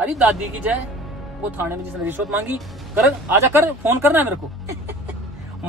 तारी दादी की जाए, वो थाने में जिसने रिश्वत मांगी कर आजा कर, फोन करना है मेरे को।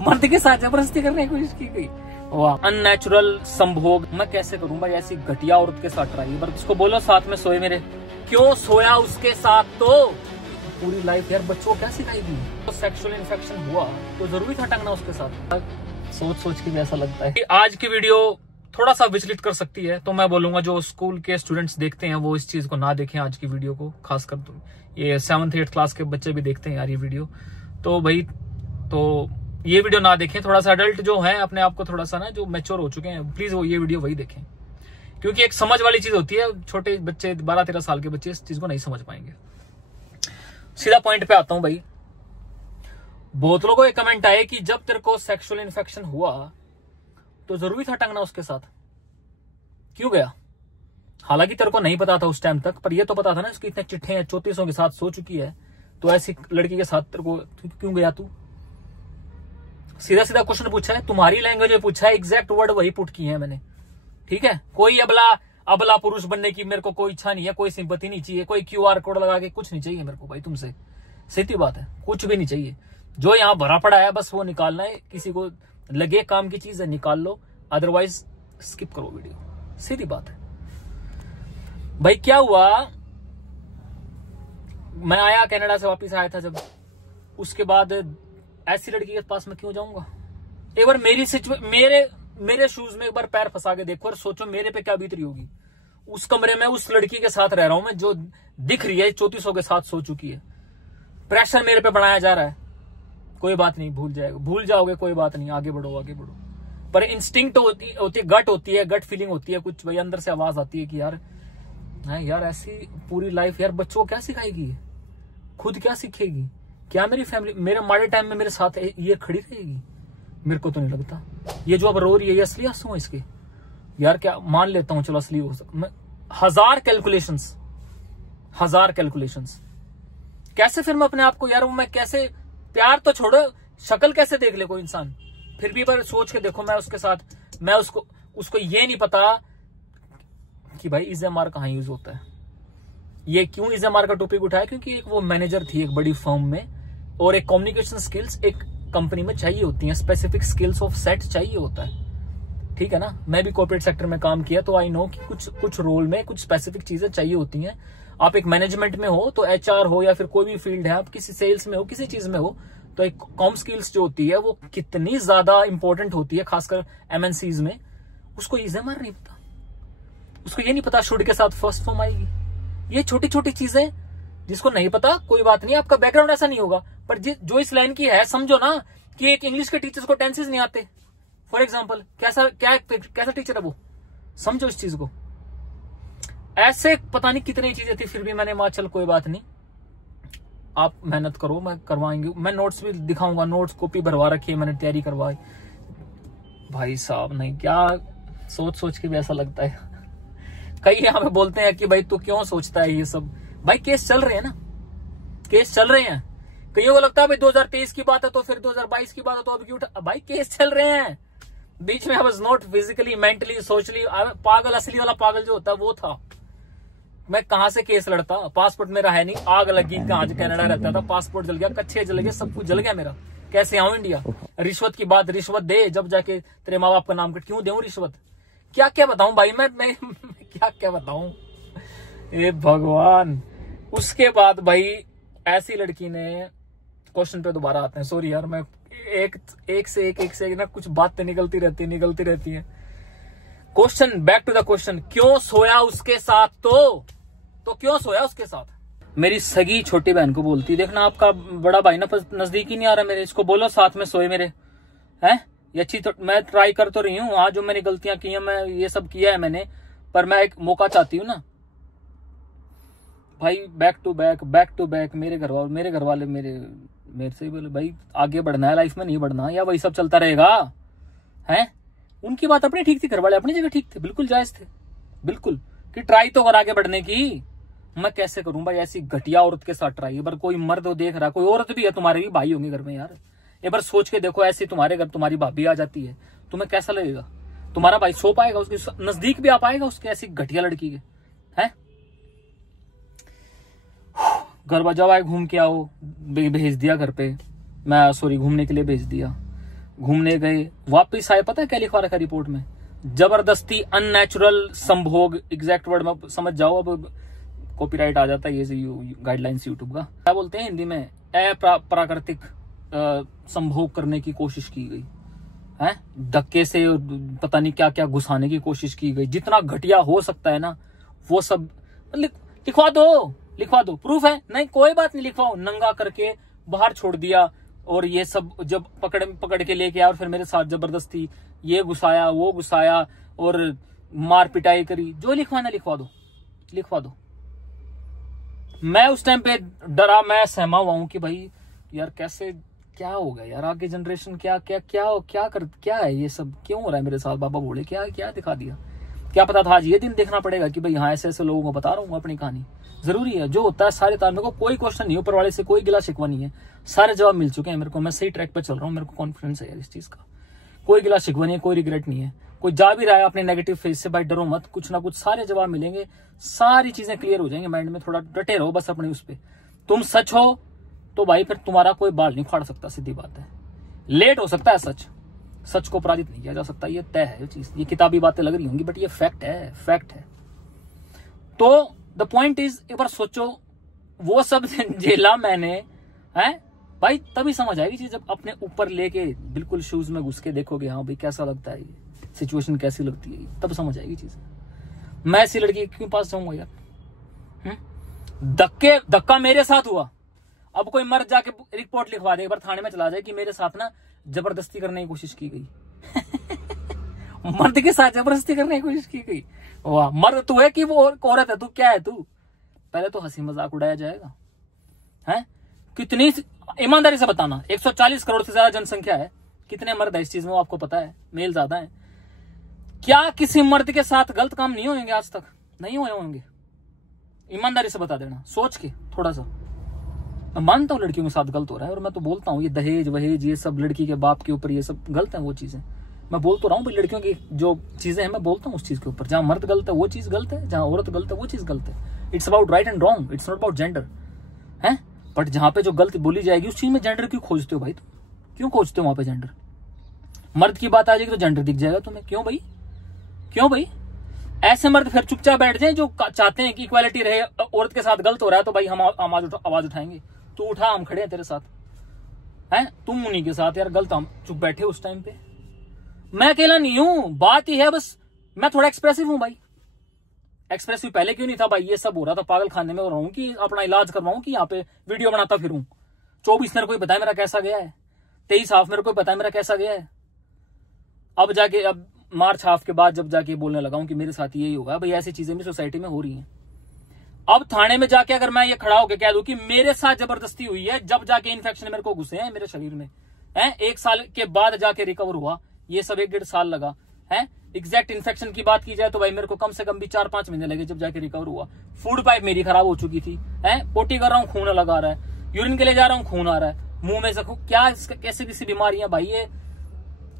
मर्द के साथ जबरदस्ती करने की कोशिश की गई। वाह, अननेचुरल संभोग। मैं कैसे करूं भाई ऐसी घटिया औरत के साथ ट्राई। पर उसको बोलो साथ में सोए मेरे, क्यों सोया उसके साथ? तो पूरी लाइफ यार बच्चों को क्या सिखाएगी? तो सेक्सुअल इन्फेक्शन हुआ तो जरूरी था टंगना उसके साथ। सोच सोच के भी ऐसा लगता है। आज की वीडियो थोड़ा सा विचलित कर सकती है, तो मैं बोलूंगा जो स्कूल के स्टूडेंट्स देखते हैं वो इस चीज को ना देखें आज की वीडियो को। खासकर तो ये 7th 8th क्लास के बच्चे भी देखते हैं यार ये वीडियो, तो भाई तो ये वीडियो ना देखें। थोड़ा सा अडल्ट जो है अपने आप को थोड़ा सा ना जो मैच्योर हो चुके हैं, प्लीज वो ये वीडियो वही देखें, क्योंकि एक समझ वाली चीज होती है। छोटे बच्चे 12-13 साल के बच्चे इस चीज को नहीं समझ पाएंगे। सीधा पॉइंट पे आता हूं भाई। बहुत लोगों के कमेंट आए कि जब तेरे को सेक्सुअल इन्फेक्शन हुआ तो जरूरी था टंगना उसके साथ, क्यों गया? हालांकि तेरे को नहीं पता था उस टाइम तक, पर ये तो पता था ना उसकी इतने चिट्ठे हैं, 3400 के साथ सो चुकी है, तो ऐसी लड़की के साथ तेरे को क्यों गया तू? सीधा सीधा क्वेश्चन पूछा है, तुम्हारी लैंग्वेज में पूछा है, एग्जैक्ट वर्ड वही पुट किए हैं मैंने, ठीक है? कोई अबला पुरुष बनने की मेरे को कोई इच्छा नहीं है, कोई सिंपैथी नहीं चाहिए, कोई QR कोड लगा के कुछ नहीं चाहिए मेरे को भाई तुमसे। सीधी बात है, कुछ भी नहीं चाहिए। जो यहाँ भरा पड़ा है बस वो निकालना है। किसी को लगे काम की चीज है निकाल लो, अदरवाइज स्किप करो वीडियो। सीधी बात है भाई। क्या हुआ, मैं आया कनाडा से वापस आया था जब, उसके बाद ऐसी लड़की के पास मैं क्यों जाऊंगा? एक बार मेरे शूज में एक बार पैर फंसा के देखो और सोचो मेरे पे क्या बीत रही होगी। उस कमरे में उस लड़की के साथ रह रहा हूं मैं, जो दिख रही है 3400 के साथ सो चुकी है। प्रेशर मेरे पे बनाया जा रहा है। कोई बात नहीं, भूल जाओगे, कोई बात नहीं, आगे बढ़ो आगे बढ़ो। पर इंस्टिंक्ट होती है, गट होती है, गट फीलिंग होती है कुछ भाई, अंदर से आवाज आती है कि यार ऐसी पूरी लाइफ यार बच्चों को क्या सिखाएगी, खुद क्या सीखेगी? क्या मेरी फैमिली मेरे माड़े टाइम में मेरे साथ ये खड़ी रहेगी? मेरे को तो नहीं लगता। ये जो अब रो रही है ये असली आंसू है इसके? यार क्या मान लेता हूं, चलो असली हो सकता। मैं हजार कैलकुलेशंस कैसे फिर मैं अपने आप को यार मैं कैसे, प्यार तो छोड़ो, शक्ल कैसे देख ले कोई इंसान? फिर भी बार सोच के देखो, मैं उसके साथ, मैं उसको ये नहीं पता कि भाई इज़ेमार कहाँ यूज होता है। ये क्यों इज़ेमार का टॉपिक उठाया? क्योंकि एक वो मैनेजर थी एक बड़ी फर्म में, और एक कम्युनिकेशन स्किल्स एक कंपनी में चाहिए होती हैं, स्पेसिफिक स्किल्स ऑफ सेट चाहिए होता है, ठीक है ना? मैं भी कॉर्पोरेट सेक्टर में काम किया तो आई नो कि कुछ रोल में कुछ स्पेसिफिक चीजें चाहिए होती हैं। आप एक मैनेजमेंट में हो तो HR हो या फिर कोई भी फील्ड है, आप किसी सेल्स में हो, किसी चीज में हो, तो एक कॉम स्किल्स जो होती है वो कितनी ज्यादा इंपॉर्टेंट होती है, खासकर MNCs में। उसको इज़ेमार नहीं पता, उसको ये नहीं पता शुड के साथ फर्स्ट फॉर्म आएगी। ये छोटी छोटी चीजें जिसको नहीं पता, कोई बात नहीं, आपका बैकग्राउंड ऐसा नहीं होगा, पर जो इस लाइन की है, समझो ना कि एक इंग्लिश के टीचर्स को टेंसेस नहीं आते फॉर एग्जाम्पल, कैसा टीचर है वो, समझो इस चीज को। ऐसे पता नहीं कितनी चीजें थी, फिर भी मैंने कहा चल कोई बात नहीं, आप मेहनत करो, मैं करवाएंगे। मैं नोट्स भी दिखाऊंगा, नोट्स कॉपी भरवा रखी है मैंने, तैयारी करवाई। भाई साहब नहीं, क्या सोच के भी ऐसा लगता है। कई यहाँ पे बोलते हैं कि भाई तू क्यों सोचता है ये सब? भाई केस चल रहे हैं ना, केस चल रहे हैं। कईयों को लगता है भाई 2023 की बात है तो फिर 2022 की बात है तो अब क्यों भाई केस चल रहे हैं। बीच में I was not physically mentally socially पागल, असली वाला पागल जो होता है वो था। मैं कहां से केस लड़ता? पासपोर्ट मेरा है नहीं, आग लगी कहां, कनाडा रहता था, पासपोर्ट जल गया, कच्चे जल गए, सब कुछ जल गया मेरा। कैसे आऊं इंडिया? रिश्वत की बात, रिश्वत दे जब जाके तेरे माँ बाप का नाम, क्यों दूं रिश्वत? क्या क्या बताऊं भाई, मैं क्या बताऊं, ए भगवान। उसके बाद भाई ऐसी लड़की ने, क्वेश्चन पे दोबारा आते हैं, सॉरी यार, मैं एक से एक ना कुछ बातें निकलती रहती है। Question, back to the question, क्यों सोया उसके साथ? तो क्यों सोया उसके साथ? मेरी सगी छोटी बहन को बोलती, देखना आपका बड़ा भाई ना नजदीक ही नहीं आ रहा मेरे, इसको बोलो साथ में सोए मेरे, हैं? ये अच्छी तो मैं ट्राई कर तो रही हूँ, आज जो मैंने गलतियां की हैं, मैं ये सब किया है मैंने, पर मैं एक मौका चाहती हूँ ना भाई। बैक टू बैक मेरे घर वाले मेरे से ही बोले भाई आगे बढ़ना है लाइफ में, नहीं बढ़ना, या वही सब चलता रहेगा, हैं? उनकी बात अपनी ठीक थी, घर वाले अपनी जगह ठीक थे, बिल्कुल जायज थे, बिल्कुल, कि ट्राई तो कर आगे बढ़ने की। मैं कैसे करूं भाई ऐसी घटिया औरत के साथ ट्राई? एक बार कोई मर्द हो देख रहा, कोई औरत भी है, तुम्हारे भी भाई होंगे घर में यार, एक बार सोच के देखो, ऐसी तुम्हारे घर तुम्हारी भाभी आ जाती है, तुम्हें कैसा लगेगा? तुम्हारा भाई सो पाएगा, उसके नजदीक भी आ पाएगा उसके ऐसी घटिया लड़की के, हैं? घर बजाओ आए घूम के आओ, भेज दिया घर पे, मैं सॉरी घूमने के लिए भेज दिया, घूमने गए, वापिस आए, पता है क्या लिखवा रखा रिपोर्ट में, जबरदस्ती अननेचुरल संभोग, एग्जैक्ट वर्ड में समझ जाओ, अब कॉपीराइट आ जाता है ये गाइडलाइंस यूट्यूब का, क्या बोलते हैं हिंदी में, अप्राकृतिक संभोग करने की कोशिश की गई है, धक्के से पता नहीं क्या क्या घुसाने की कोशिश की गई, जितना घटिया हो सकता है ना वो सब लिखवा दो, प्रूफ है, नहीं कोई बात नहीं, लिखवाओ, नंगा करके बाहर छोड़ दिया, और ये सब जब पकड़ के लेके आया और फिर मेरे साथ जबरदस्ती ये घुसाया वो घुसाया और मार पिटाई करी, जो लिखवाना लिखवा दो। मैं उस टाइम पे डरा, मैं सहमा हुआ हूं कि भाई यार कैसे, क्या हो गया यार, आगे जनरेशन क्या है ये सब, क्यों हो रहा है मेरे साथ, बाबा बोले क्या दिखा दिया, क्या पता था आज ये दिन देखना पड़ेगा कि भाई हाँ ऐसे लोगों को बता रहा हूँ अपनी कहानी, जरूरी है, जो होता है सारे तार, मेरे को कोई क्वेश्चन नहीं, ऊपर वाले से कोई गिला शिकवा नहीं है, सारे जवाब मिल चुके हैं मेरे को, मैं सही ट्रैक पे चल रहा हूँ, मेरे को कॉन्फिडेंस है यार इस चीज का, कोई गिला शिकवा नहीं है, कोई रिग्रेट नहीं है, कोई जा भी रहा है अपने नेगेटिव फेज से, भाई डरो मत, कुछ ना कुछ सारे जवाब मिलेंगे, सारी चीजें क्लियर हो जाएंगे माइंड में, थोड़ा डटे रहो बस अपने उस पे, तुम सच हो तो भाई फिर तुम्हारा कोई बाल नहीं फाड़ सकता, सीधी बात है, लेट हो सकता है सच को पराजित नहीं किया जा सकता, ये तय है ये चीज, ये किताबी बातें लग रही होंगी बट ये फैक्ट है। तो द पॉइंट इज, एक बार सोचो वो सब झेला मैंने, है भाई, तभी समझ आएगी चीज, जब अपने ऊपर लेके बिल्कुल शूज में घुस के देखोगे, हाँ भाई कैसा लगता है ये सिचुएशन, कैसी लगती है, तब समझ आएगी चीज। मैं ऐसी लड़की क्यों पास जाऊंगा यार, धक्का मेरे साथ हुआ, अब कोई मर्द जाके रिपोर्ट लिखवा दे, एक बार थाने में चला जाए कि मेरे साथ ना जबरदस्ती करने की कोशिश की गई मर्द के साथ जबरदस्ती करने की कोशिश की गई, वाह, मर्द तू है कि वो औरत है, तू क्या है, तू पहले तो हंसी मजाक उड़ाया जाएगा, है कितनी, ईमानदारी से बताना, 140 करोड़ से ज्यादा जनसंख्या है, कितने मर्द है इस चीज में वो आपको पता है, मेल ज्यादा है, क्या किसी मर्द के साथ गलत काम नहीं होंगे आज तक, नहीं हुए होंगे, ईमानदारी से बता देना, सोच के थोड़ा सा, मैं मानता हूँ लड़कियों के साथ गलत हो रहा है, और मैं तो बोलता हूँ ये दहेज वहेज ये सब लड़की के बाप के ऊपर ये सब गलत है, वो चीजें मैं बोल तो रहा हूँ भाई, लड़कियों की जो चीजें हैं मैं बोलता हूँ उस चीज के ऊपर, जहां मर्द गलत है वो चीज गलत है, जहां औरत गलत है वो चीज गलत है, it's about right and wrong, it's not about gender है, बट जहां पे जो गलत बोली जाएगी उस चीज में जेंडर क्यों खोजते हो भाई, तुम क्यों खोजते हो वहां पे जेंडर, मर्द की बात आ जाएगी तो जेंडर दिख जाएगा तुम्हें, क्यों भाई, ऐसे मर्द फिर चुपचाप बैठ जाए जो चाहते हैं कि इक्वालिटी रहे, औरत के साथ गलत हो रहा है तो भाई हम आवाज उठाएंगे, तू उठा, हम खड़े हैं तेरे साथ, हैं तुम उन्हीं के साथ यार, गलत हम चुप बैठे उस टाइम पे, मैं अकेला नहीं हूं, बात ही है बस मैं थोड़ा एक्सप्रेसिव हूं भाई, एक्सप्रेसिव पहले क्यों नहीं था भाई, ये सब हो रहा था पागल खाने में हो रहा हूं कि अपना इलाज करवाऊं कि यहाँ पे वीडियो बनाता फिरूं, 24 मेरे को बताया मेरा कैसा गया है, 23 हाफ मेरे को बताया मेरा कैसा गया है, अब जाके अब मार्च हाफ के बाद जब जाके बोलने लगा हूं कि मेरे साथ यही होगा, भाई ऐसी चीजें भी सोसाइटी में हो रही हैं, अब थाने में जाके अगर मैं ये खड़ा होकर कह दूं कि मेरे साथ जबरदस्ती हुई है, जब जाके इन्फेक्शन मेरे को घुसे हैं मेरे शरीर में, है 1 साल के बाद जाके रिकवर हुआ, ये सब 1-1.5 साल लगा है, एग्जैक्ट इन्फेक्शन की बात की जाए तो भाई मेरे को कम से कम भी 4-5 महीने लगे जब जाके रिकवर हुआ, फूड पाइप मेरी खराब हो चुकी थी, है पोटी कर रहा हूँ खून लगा रहा है, यूरिन के लिए जा रहा हूँ खून आ रहा है, मुंह में से क्या कैसे किसी बीमारियां भाई, ये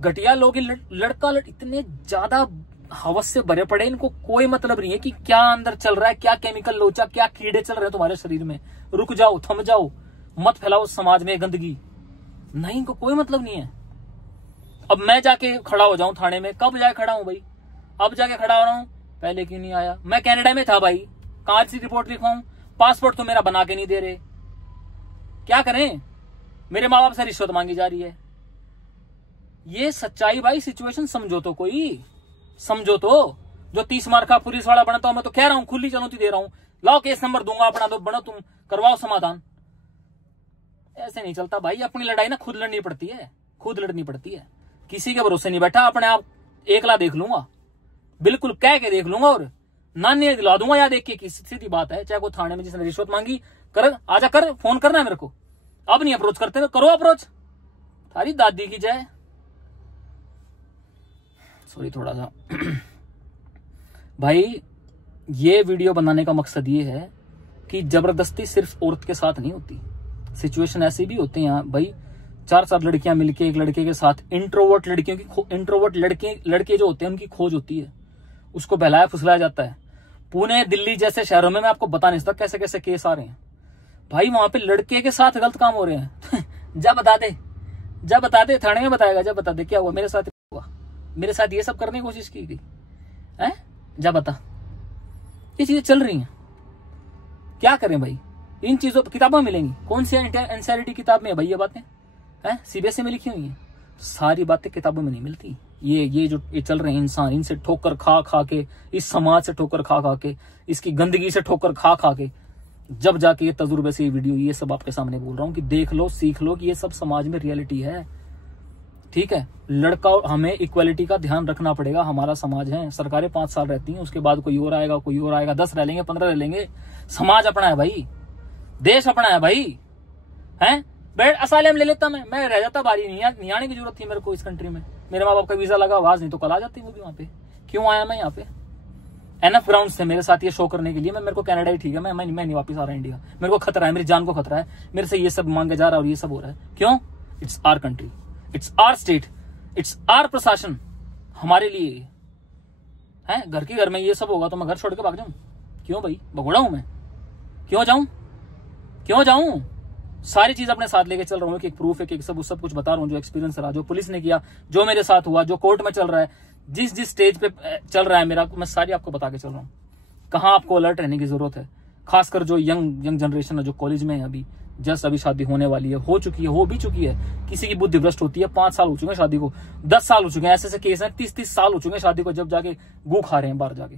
घटिया लोग लड़का इतने ज्यादा हवस से भरे पड़े, इनको कोई मतलब नहीं है कि क्या अंदर चल रहा है, क्या केमिकल लोचा, क्या कीड़े चल रहे हैं तुम्हारे शरीर में, रुक जाओ, थम जाओ, मत फैलाओ समाज में गंदगी, नहीं इनको कोई मतलब नहीं है। अब मैं जाके खड़ा हो जाऊं थाने में, कब जाके खड़ा हूं भाई, अब जाके खड़ा हो रहा हूं, पहले क्यों नहीं आया, मैं कनाडा में था भाई, कहां सी रिपोर्ट लिखवाऊं, पासपोर्ट तो मेरा बना के नहीं दे रहे, क्या करें, मेरे माँ बाप से रिश्वत मांगी जा रही है, ये सच्चाई भाई, सिचुएशन समझो तो, कोई समझो तो, जो 30 मार्क का पुलिस वाला बनता हूं मैं तो कह रहा हूं, खुली चुनौती दे रहा हूं, लाओ केस नंबर दूंगा अपना, दो बनो तुम, करवाओ समाधान, ऐसे नहीं चलता भाई, अपनी लड़ाई ना खुद लड़नी पड़ती है, खुद लड़नी पड़ती है, किसी के भरोसे नहीं बैठा, अपने आप एकला देख लूंगा, बिल्कुल कह के देख लूंगा, और नानी दिला दूंगा याद एक की, सीधी बात है, चाहे वो थाने में जिसने रिश्वत मांगी कर, आजा कर, फोन करना है मेरे को, अब नहीं अप्रोच करते तो करो अप्रोच, सारी दादी की जाए, सॉरी थोड़ा सा भाई, ये वीडियो बनाने का मकसद ये है कि जबरदस्ती सिर्फ औरत के साथ नहीं होती, सिचुएशन ऐसी भी होती है भाई, 4-4 लड़कियां मिलके एक लड़के के साथ, इंट्रोवर्ट लड़कियों की, इंट्रोवर्ट लड़के जो होते हैं उनकी खोज होती है, उसको बहलाया फुसलाया जाता है, पुणे दिल्ली जैसे शहरों में मैं आपको बता नहीं सकता कैसे कैसे केस आ रहे हैं, भाई वहां पे लड़के के साथ गलत काम हो रहे हैं जा बता दे, थाने में बताएगा, जब बता दे क्या हुआ मेरे साथ, हुआ मेरे साथ ये सब करने की कोशिश की गई है, जा बता। ये चीजें चल रही हैं, क्या करें भाई। इन चीजों पर किताबों में मिलेंगी, कौन सी एनसीईआरटी हैं भाई ये बातें, हैं सीबीएसई में लिखी हुई हैं, सारी बातें किताबों में नहीं मिलती। ये जो ये चल रहे हैं इंसान, इनसे ठोकर खा खा के, इस समाज से ठोकर खा खा के, इसकी गंदगी से ठोकर खा खा के, जब जाके ये तजुर्बे से ये वीडियो ये सब आपके सामने बोल रहा हूँ कि देख लो, सीख लो कि ये सब समाज में रियलिटी है। ठीक है, लड़का और हमें इक्वालिटी का ध्यान रखना पड़ेगा। हमारा समाज है, सरकारें 5 साल रहती हैं, उसके बाद कोई और आएगा, 10 रह लेंगे, 15 रह लेंगे। समाज अपना है भाई, देश अपना है भाई, हैं। बैठ असाइलम ले लेता मैं रह जाता, बारी नहीं आने की जरूरत थी मेरे को इस कंट्री में। मेरे माँ बाप का वीजा लगा, आवाज नहीं तो कल आ जाती वो भी वहां पे। क्यों आया मैं यहाँ पे? एनएफ ग्राउंड थे मेरे साथ ये शो करने के लिए। मेरे को कनाडा ही ठीक है, मैं नहीं वापस आ रहा इंडिया। मेरे को खतरा है, मेरी जान को खतरा है, मेरे से ये सब मांगे जा रहा है और ये सब हो रहा है। क्यों? It's our country, it's our state, it's our प्रशासन, हमारे लिए है। घर के घर में ये सब होगा तो मैं घर छोड़ के भाग जाऊं? क्यों भाई, भगोड़ा हूं मैं? क्यों जाऊं? सारी चीज अपने साथ लेके चल रहा हूँ, एक प्रूफ है कि सब कुछ बता रहा हूँ, जो एक्सपीरियंस रहा, जो पुलिस ने किया, जो मेरे साथ हुआ, जो कोर्ट में चल रहा है, जिस स्टेज पे चल रहा है मेरा, मैं सारी आपको बता के चल रहा हूँ। कहाँ आपको अलर्ट रहने की जरूरत है, खासकर जो यंग जनरेशन है, जो कॉलेज में है, अभी शादी होने वाली है, हो भी चुकी है। किसी की बुद्धि भ्रष्ट होती है, 5 साल हो चुके हैं शादी को, 10 साल हो चुके हैं, ऐसे केस हैं 30 साल हो चुके हैं शादी को, जब जाके गू खा रहे हैं बाहर जाके,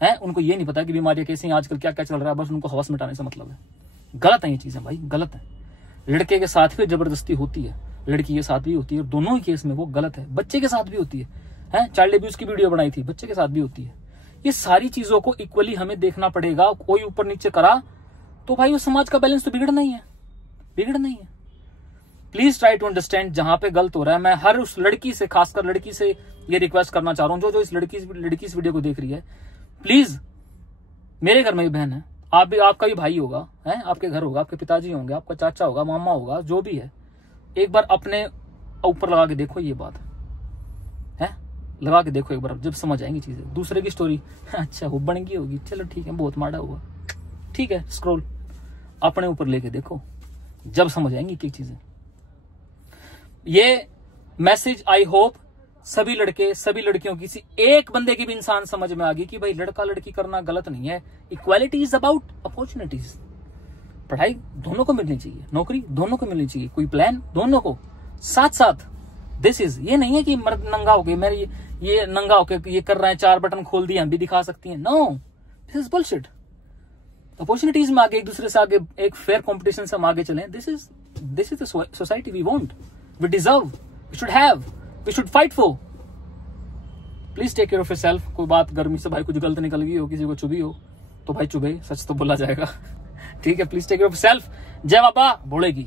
हैं। उनको ये नहीं पता कि बीमारियां कैसी हैं आजकल, क्या क्या चल रहा है, बस उनको हवस मिटाने से मतलब है। गलत है ये चीजें भाई, गलत है। लड़के के साथ भी जबरदस्ती होती है, लड़की के साथ भी होती है, दोनों ही केस में वो गलत है। बच्चे के साथ भी होती है, चाइल्ड अब्यूज की वीडियो बनाई थी, बच्चे के साथ भी होती है। ये सारी चीजों को इक्वली हमें देखना पड़ेगा। कोई ऊपर नीचे करा तो भाई उस समाज का बैलेंस तो बिगड़ना ही है। प्लीज ट्राई टू अंडरस्टैंड जहां पे गलत हो रहा है। मैं हर उस लड़की से, खासकर लड़की से ये रिक्वेस्ट करना चाह रहा हूं, जो इस लड़की इस वीडियो को देख रही है, प्लीज, मेरे घर में भी बहन है, आप भी, आपका भी भाई होगा, है, आपके घर होगा, आपके पिताजी होंगे, आपका चाचा होगा, मामा होगा, जो भी है, एक बार अपने ऊपर लगा के देखो ये बात, है, लगा के देखो एक बार, जब समझ आएंगी चीजें। दूसरे की स्टोरी अच्छा वो बन गई होगी, चलो ठीक है, बहुत माड़ा हुआ, ठीक है, स्क्रॉल अपने ऊपर लेके देखो, जब समझ आएंगी क्या चीजें। ये मैसेज आई होप सभी लड़के, सभी लड़कियों, किसी एक बंदे की भी इंसान समझ में आ गई कि भाई लड़का लड़की करना गलत नहीं है। Equality is about opportunities. पढ़ाई दोनों को मिलनी चाहिए, नौकरी दोनों को मिलनी चाहिए, कोई प्लान दोनों को साथ साथ। दिस इज, ये नहीं है कि मर्द नंगा होके, मेरे ये नंगा होके ये कर रहे हैं, 4 बटन खोल दिए, हम भी दिखा सकती हैं। No, this is bullshit. Opportunities में आगे, एक दूसरे से आगे, एक फेयर कॉम्पिटिशन से हम आगे चलें। This is the society we want, we deserve, we should have, we should fight for. Please take care of yourself. कोई बात गर्मी से भाई कुछ गलत निकल गई हो, किसी को चुभी हो तो भाई चुभे, सच तो बोला जाएगा। ठीक है, please take care of yourself. जय बाबा भोले की।